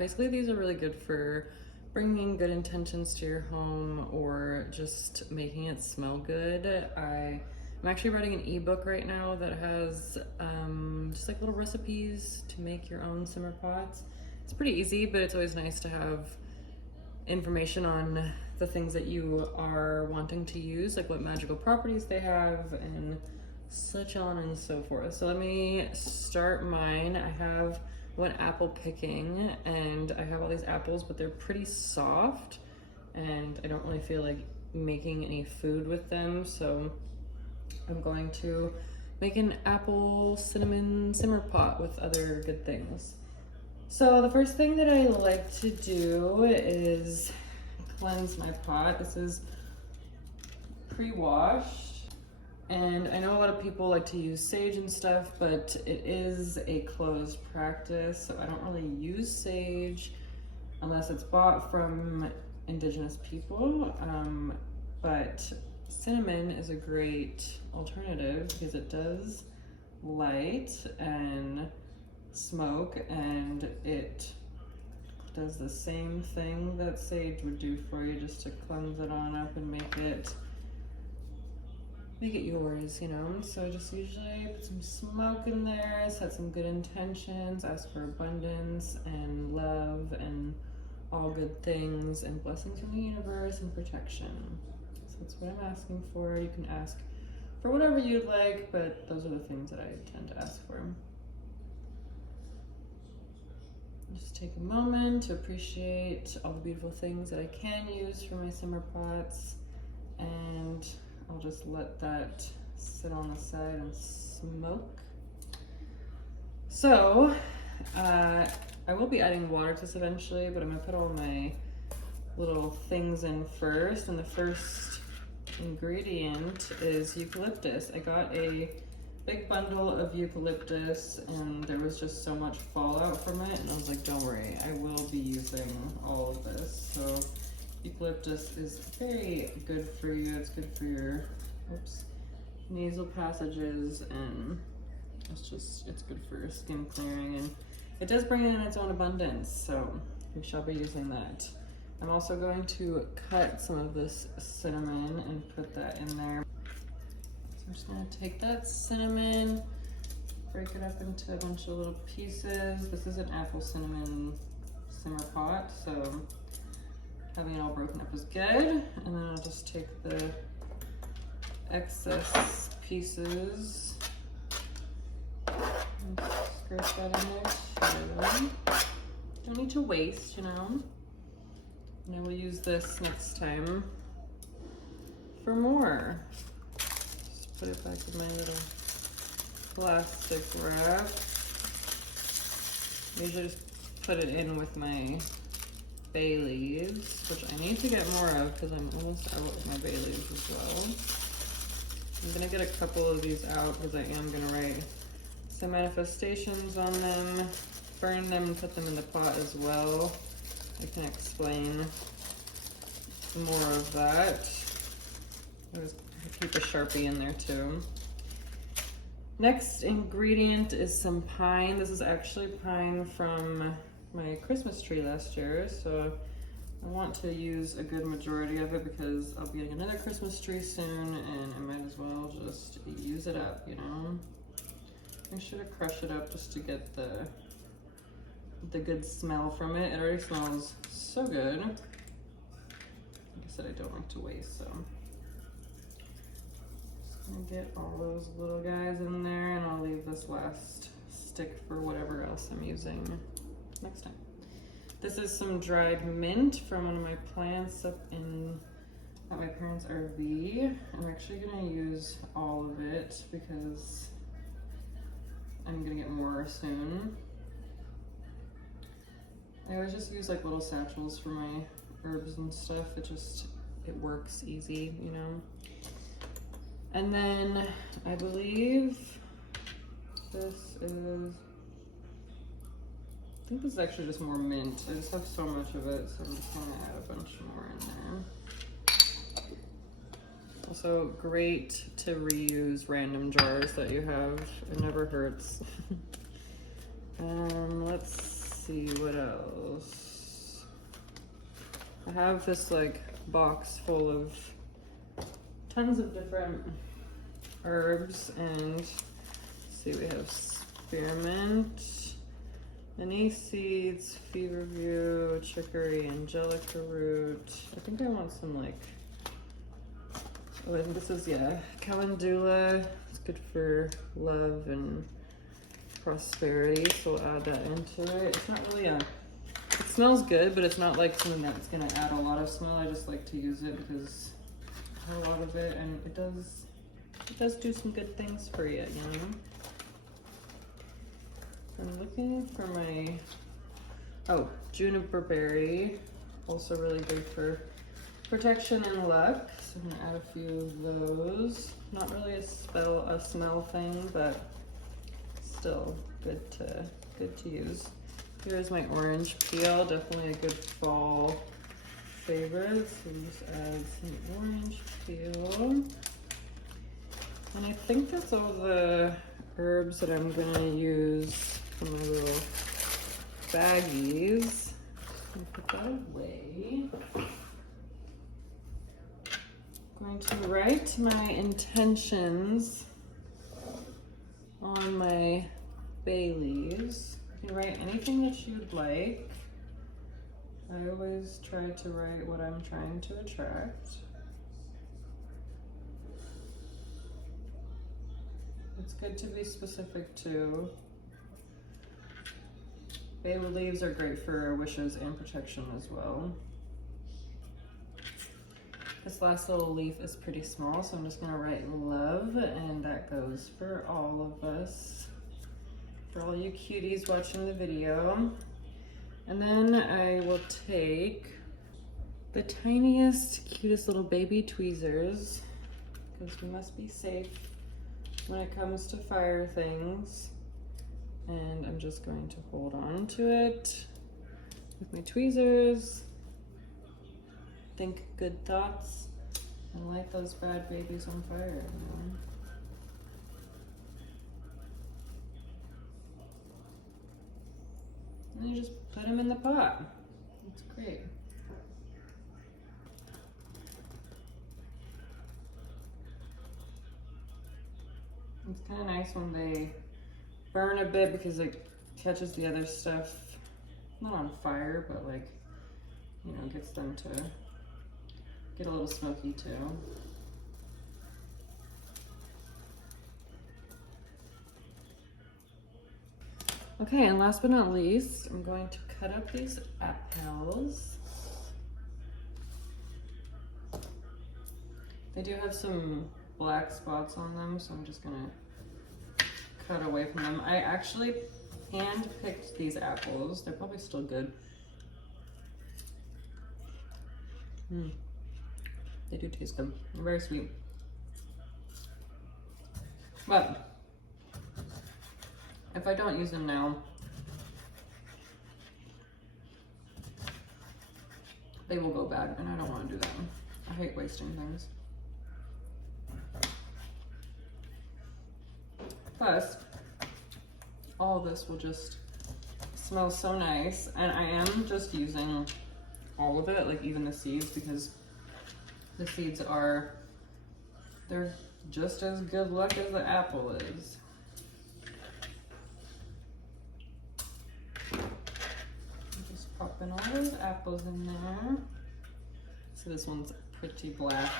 Basically, these are really good for bringing good intentions to your home or just making it smell good. I'm actually writing an ebook right now that has just like little recipes to make your own simmer pots. It's pretty easy, but it's always nice to have information on the things that you are wanting to use, like what magical properties they have and such on and so forth. So let me start mine. I went apple picking and I have all these apples, but they're pretty soft and I don't really feel like making any food with them. So I'm going to make an apple cinnamon simmer pot with other good things. So the first thing that I like to do is cleanse my pot. This is pre-washed. And I know a lot of people like to use sage and stuff, but it is a closed practice, so I don't really use sage unless it's bought from indigenous people. But cinnamon is a great alternative because it does light and smoke, and it does the same thing that sage would do for you, just to cleanse it on up and make it yours, you know? So just usually put some smoke in there, set some good intentions, ask for abundance and love and all good things and blessings from the universe and protection. So that's what I'm asking for. You can ask for whatever you'd like, but those are the things that I tend to ask for. Just take a moment to appreciate all the beautiful things that I can use for my simmer pots, and I'll just let that sit on the side and smoke. So, I will be adding water to this eventually, but I'm gonna put all my little things in first, and the first ingredient is eucalyptus. I got a big bundle of eucalyptus and there was just so much fallout from it, and I was like, don't worry, I will be using all of this. So eucalyptus is very good for you. It's good for your nasal passages, and it's good for your skin clearing, and it does bring in its own abundance, so we shall be using that. I'm also going to cut some of this cinnamon and put that in there. So I'm just gonna take that cinnamon, break it up into a bunch of little pieces. This is an apple cinnamon simmer pot, so having it all broken up is good. And then I'll just take the excess pieces and scrape that in there too. Don't need to waste, you know. And I will use this next time for more. Just put it back in my little plastic wrap. I usually just put it in with my bay leaves, which I need to get more of because I'm almost out of my bay leaves as well. I'm gonna get a couple of these out because I am gonna write some manifestations on them, burn them and put them in the pot as well. I can explain more of that. I'll keep a Sharpie in there too. Next ingredient is some pine. This is actually pine from my Christmas tree last year, so I want to use a good majority of it because I'll be getting another Christmas tree soon and I might as well just use it up, you know? Make sure to crush it up just to get the good smell from it. It already smells so good. Like I said, I don't like to waste, so just gonna get all those little guys in there, and I'll leave this last stick for whatever else I'm using next time. This is some dried mint from one of my plants up at my parents' RV. I'm actually gonna use all of it because I'm gonna get more soon. I always just use like little satchels for my herbs and stuff. It works easy, you know. And then I believe this is, I think this is actually just more mint. I just have so much of it, so I'm just gonna add a bunch more in there. Also great to reuse random jars that you have. It never hurts. Let's see what else. I have this like box full of tons of different herbs, and let's see, we have spearmint, anise seeds, feverfew, chicory, angelica root. I think I want some like, oh, and this is, yeah, calendula. It's good for love and prosperity, so we'll add that into it. It's not really it smells good, but it's not like something that's gonna add a lot of smell. I just like to use it because I have a lot of it, and it does do some good things for you, you know? I'm looking for my, oh, juniper berry, also really good for protection and luck. So I'm gonna add a few of those. Not really a smell thing, but still good to use. Here's my orange peel, definitely a good fall favorite. So we'll just add some orange peel. And I think that's all the herbs that I'm gonna use from my little baggies. And put that away. I'm going to write my intentions on my bay leaves. You can write anything that you'd like. I always try to write what I'm trying to attract. It's good to be specific too. Bay leaves are great for wishes and protection as well. This last little leaf is pretty small, so I'm just gonna write love, and that goes for all of us. For all you cuties watching the video. And then I will take the tiniest, cutest little baby tweezers, because we must be safe when it comes to fire things. And I'm just going to hold on to it with my tweezers. Think good thoughts and light those bad babies on fire, you know? And you just put them in the pot. It's great. It's kind of nice when they burn a bit because it catches the other stuff, not on fire, but like, you know, gets them to get a little smoky too. Okay, and last but not least, I'm going to cut up these apples. They do have some black spots on them, so I'm just gonna cut away from them. I actually hand-picked these apples. They're probably still good. They do taste good. They're very sweet. But if I don't use them now, they will go bad, and I don't want to do that. I hate wasting things. Plus, all of this will just smell so nice, and I am just using all of it, like even the seeds, because the seeds they're just as good luck as the apple is. I'm just popping all those apples in there. So this one's pretty black,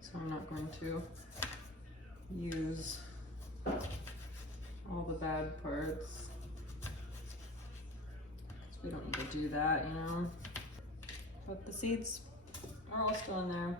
so I'm not going to use all the bad parts, because we don't need to do that, you know. But the seeds are all still in there.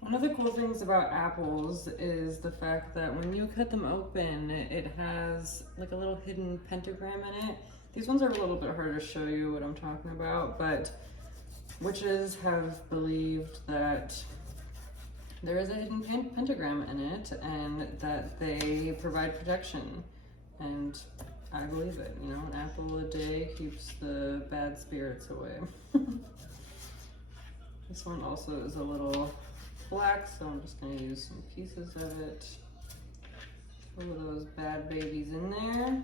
One of the cool things about apples is the fact that when you cut them open, it has like a little hidden pentagram in it. These ones are a little bit harder to show you what I'm talking about, but witches have believed that there is a hidden pentagram in it, and that they provide protection. And I believe it, you know, an apple a day keeps the bad spirits away. This one also is a little black, so I'm just gonna use some pieces of it. Pull those bad babies in there.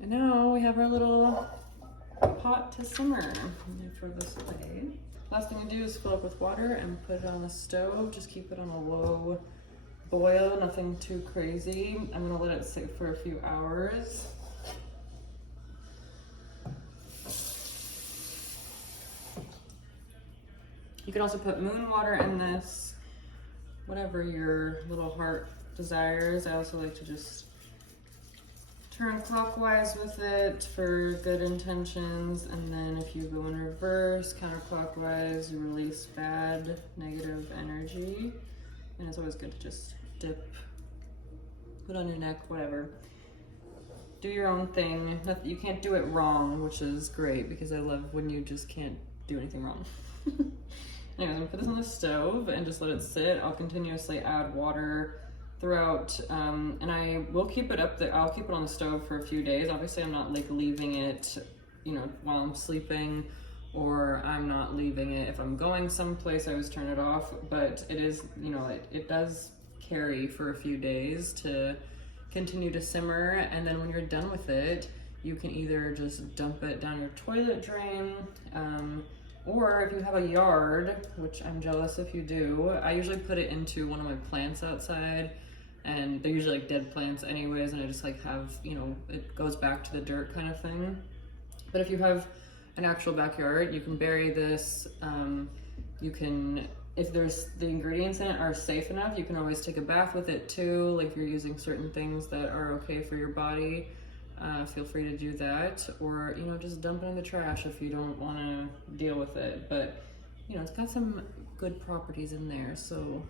And now we have our little pot to simmer. For this way. Last thing to do is fill up with water and put it on the stove. Just keep it on a low boil, nothing too crazy. I'm gonna let it sit for a few hours. You can also put moon water in this, whatever your little heart desires. I also like to just turn clockwise with it for good intentions, and then if you go in reverse, counterclockwise, you release bad, negative energy. And it's always good to just dip, put on your neck, whatever. Do your own thing. You can't do it wrong, which is great because I love when you just can't do anything wrong. Anyways, I'm gonna put this on the stove and just let it sit. I'll continuously add water throughout, and I will keep it up there. I'll keep it on the stove for a few days. Obviously, I'm not like leaving it, you know, while I'm sleeping, or I'm not leaving it if I'm going someplace. I always turn it off, but it is, you know, it does carry for a few days to continue to simmer, and then when you're done with it, you can either just dump it down your toilet drain, or if you have a yard, which I'm jealous if you do, I usually put it into one of my plants outside, and they're usually like dead plants anyways, and I just like have, you know, it goes back to the dirt kind of thing. But if you have an actual backyard, you can bury this. You can, if there's the ingredients in it are safe enough, you can always take a bath with it too. Like if you're using certain things that are okay for your body, feel free to do that, or, you know, just dump it in the trash if you don't want to deal with it. But, you know, it's got some good properties in there, so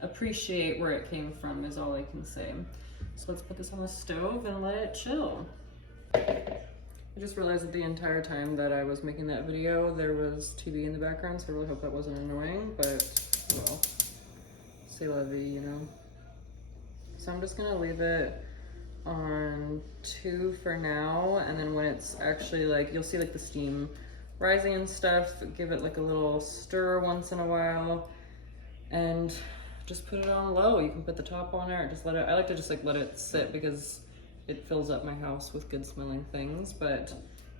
appreciate where it came from is all I can say. So let's put this on the stove and let it chill. I just realized that the entire time that I was making that video, there was TV in the background, so I really hope that wasn't annoying, but, well, c'est la vie, you know? So I'm just gonna leave it on 2 for now, and then when it's actually like, you'll see like the steam rising and stuff, give it like a little stir once in a while, and just put it on low. You can put the top on it, or just let it, I like to just like let it sit because it fills up my house with good smelling things. But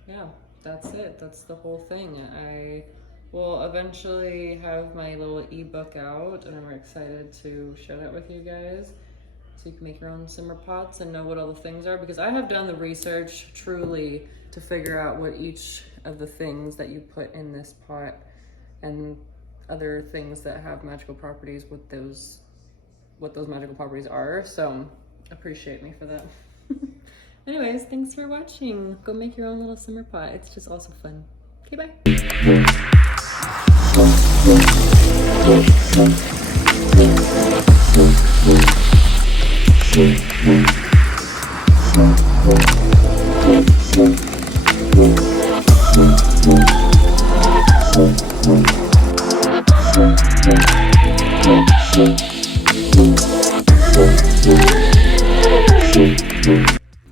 yeah, that's it. That's the whole thing. I will eventually have my little ebook out, and I'm excited to share that with you guys, so you can make your own simmer pots and know what all the things are, because I have done the research truly to figure out what each of the things that you put in this pot and other things that have magical properties, what those magical properties are. So appreciate me for that. Anyways, thanks for watching. Go make your own little simmer pot. It's just also fun. Okay, bye.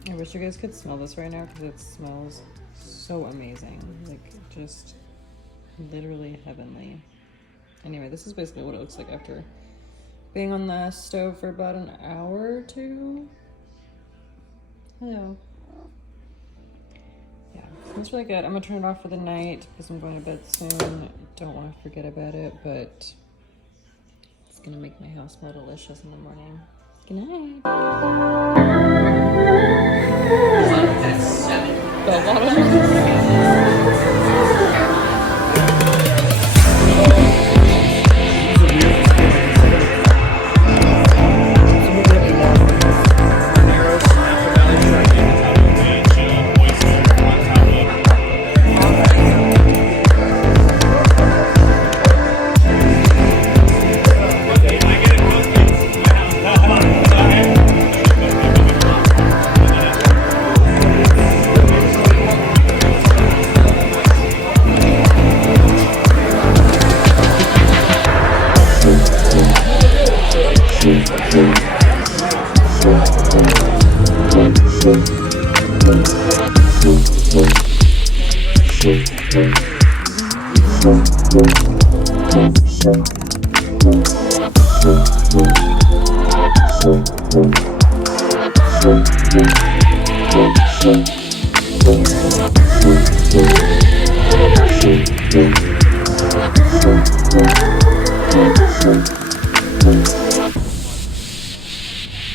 I wish you guys could smell this right now because it smells so amazing. Like, just literally heavenly. Anyway, this is basically what it looks like after being on the stove for about an hour or two. Hello. Yeah, smells really good. I'm gonna turn it off for the night because I'm going to bed soon. Don't want to forget about it, but it's gonna make my house smell delicious in the morning. Good night. Bell bottom. Kenziebaby.